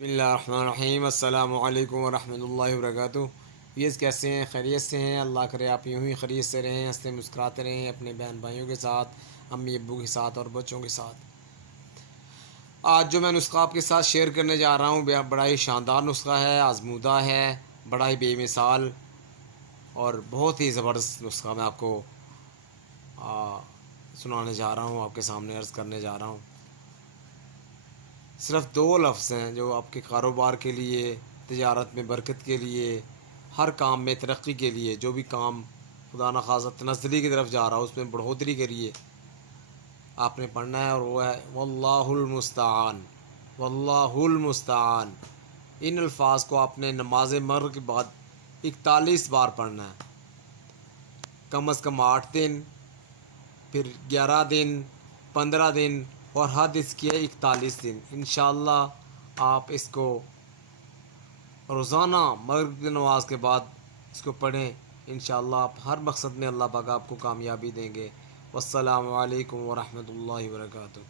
بسم اللہ الرحمن الرحیم۔ السلام علیکم ورحمۃ اللہ وبرکاتہ۔ ویز کیسے ہیں؟ خیریت سے ہیں؟ اللہ کرے آپ یوں ہی خیریت سے رہیں، ہنستے مسکراتے رہیں اپنے بہن بھائیوں کے ساتھ، امی ابو کے ساتھ اور بچوں کے ساتھ۔ آج جو میں نسخہ آپ کے ساتھ شیئر کرنے جا رہا ہوں بڑا ہی شاندار نسخہ ہے، آزمودہ ہے، بڑا ہی بے مثال اور بہت ہی زبردست نسخہ میں آپ کو سنانے جا رہا ہوں، آپ کے سامنے عرض کرنے جا رہا ہوں۔ صرف 2 لفظ ہیں جو آپ کے کاروبار کے لیے، تجارت میں برکت کے لیے، ہر کام میں ترقی کے لیے، جو بھی کام خدا نخواستہ تنزلی کی طرف جا رہا ہو اس میں بڑھوتری کے لیے آپ نے پڑھنا ہے، اور وہ ہے واللہ المستعان، واللہ المستعان۔ ان الفاظ کو آپ نے نماز مغرب کے بعد 41 بار پڑھنا ہے، کم از کم 8 دن، پھر 11 دن، 15 دن، اور حد اس کی ہے 41 دن۔ انشاءاللہ آپ اس کو روزانہ مغرب کی نماز کے بعد اس کو پڑھیں، انشاءاللہ آپ ہر مقصد میں اللہ پاک آپ کو کامیابی دیں گے۔ والسلام علیکم ورحمۃ اللہ وبرکاتہ۔